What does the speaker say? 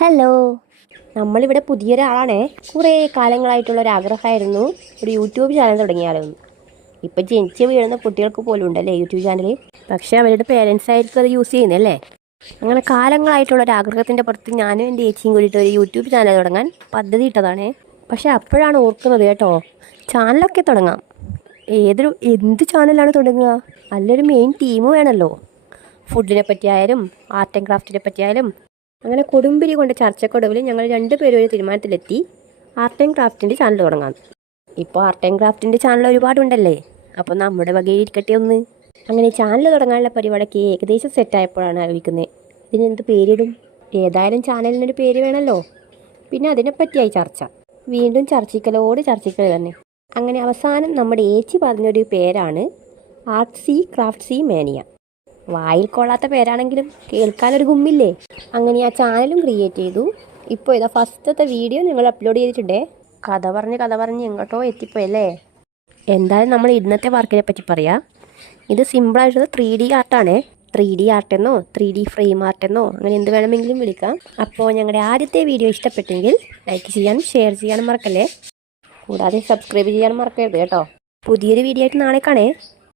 Hello, നമ്മളിവിടെ പുതിയൊരാളാണേ. കുറേ കാലങ്ങളായിട്ടുള്ളൊരാഗ്രഹമായിരുന്നു ഒരു യൂട്യൂബ് ചാനൽ തുടങ്ങിയാലോ എന്ന്. ഇപ്പം ജനിച്ച് വീഴുന്ന കുട്ടികൾക്ക് പോലും ഉണ്ടല്ലേ യൂട്യൂബ് ചാനൽ. പക്ഷേ അവരുടെ പേരൻസ് ആയിരിക്കും അത് യൂസ് ചെയ്യുന്നല്ലേ. അങ്ങനെ കാലങ്ങളായിട്ടുള്ളൊരാഗ്രഹത്തിൻ്റെ പുറത്ത് ഞാനും എൻ്റെ ചേച്ചിയും കൂടിയിട്ട് ഒരു യൂട്യൂബ് ചാനൽ തുടങ്ങാൻ പദ്ധതി ഇട്ടതാണേ. പക്ഷേ അപ്പോഴാണ് ഓർക്കുന്നത് കേട്ടോ, ചാനലൊക്കെ തുടങ്ങാം, എന്ത് ചാനലാണ് തുടങ്ങുക? നല്ലൊരു മെയിൻ ടീം വേണമല്ലോ. ഫുഡിനെ പറ്റിയായാലും ആർട്ട് ആൻഡ് ക്രാഫ്റ്റിനെ പറ്റിയായാലും. അങ്ങനെ കൊടുമ്പിരി കൊണ്ട് ചർച്ചക്കൊടുവിൽ ഞങ്ങൾ രണ്ടുപേരും ഒരു തീരുമാനത്തിലെത്തി, ആർട്ട് ആൻഡ് ക്രാഫ്റ്റിൻ്റെ ചാനൽ തുടങ്ങാം. ഇപ്പോൾ ആർട്ട് ആൻഡ് ക്രാഫ്റ്റിൻ്റെ ചാനൽ ഒരുപാടുണ്ടല്ലേ, അപ്പോൾ നമ്മുടെ വകയിൽ ഇരിക്കട്ടെ ഒന്ന്. അങ്ങനെ ചാനൽ തുടങ്ങാനുള്ള പരിപാടിക്ക് ഏകദേശം സെറ്റായപ്പോഴാണ് ആലോചിക്കുന്നത്, ഇതിനെന്ത് പേരിടും? ഏതായാലും ചാനലിനൊരു പേര് വേണമല്ലോ. പിന്നെ അതിനെപ്പറ്റിയായി ചർച്ച, വീണ്ടും ചർച്ചിക്കൽ തന്നെ. അങ്ങനെ അവസാനം നമ്മുടെ ഏച്ചി പറഞ്ഞൊരു പേരാണ് ആർട്ട്സി ക്രാഫ്റ്റ്സി മാനിയ. വായിൽ കൊള്ളാത്ത പേരാണെങ്കിലും കേൾക്കാനൊരു ഗുമ്മില്ലേ. അങ്ങനെ ആ ചാനലും ക്രിയേറ്റ് ചെയ്തു. ഇപ്പോൾ ഇതാ ഫസ്റ്റത്തെ വീഡിയോ ഞങ്ങൾ അപ്ലോഡ് ചെയ്തിട്ടുണ്ടേ. കഥ പറഞ്ഞ് എങ്ങോട്ടോ എത്തിപ്പോയല്ലേ. എന്തായാലും നമ്മൾ ഇന്നത്തെ വർക്കിനെ പറ്റി പറയാം. ഇത് സിമ്പിളായിട്ടുള്ള 3D ആർട്ടാണ്. 3D ആർട്ടെന്നോ 3D ഫ്രെയിം ആർട്ടെന്നോ അങ്ങനെ എന്ത് വേണമെങ്കിലും വിളിക്കാം. അപ്പോൾ ഞങ്ങളുടെ ആദ്യത്തെ വീഡിയോ ഇഷ്ടപ്പെട്ടെങ്കിൽ ലൈക്ക് ചെയ്യാനും ഷെയർ ചെയ്യാനും മറക്കല്ലേ. കൂടാതെ സബ്സ്ക്രൈബ് ചെയ്യാനും മറക്കരുത് കേട്ടോ. പുതിയൊരു വീഡിയോ ആയിട്ട് നാളെ കാണേ.